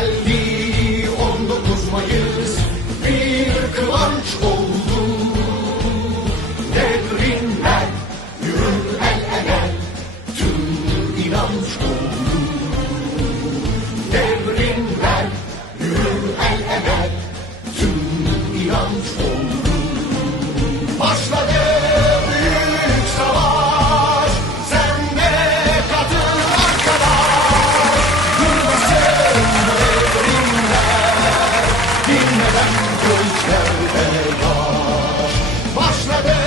geldi 19 Mayıs bir kıvanç oldu. Başladı. gözlerde yar Başladı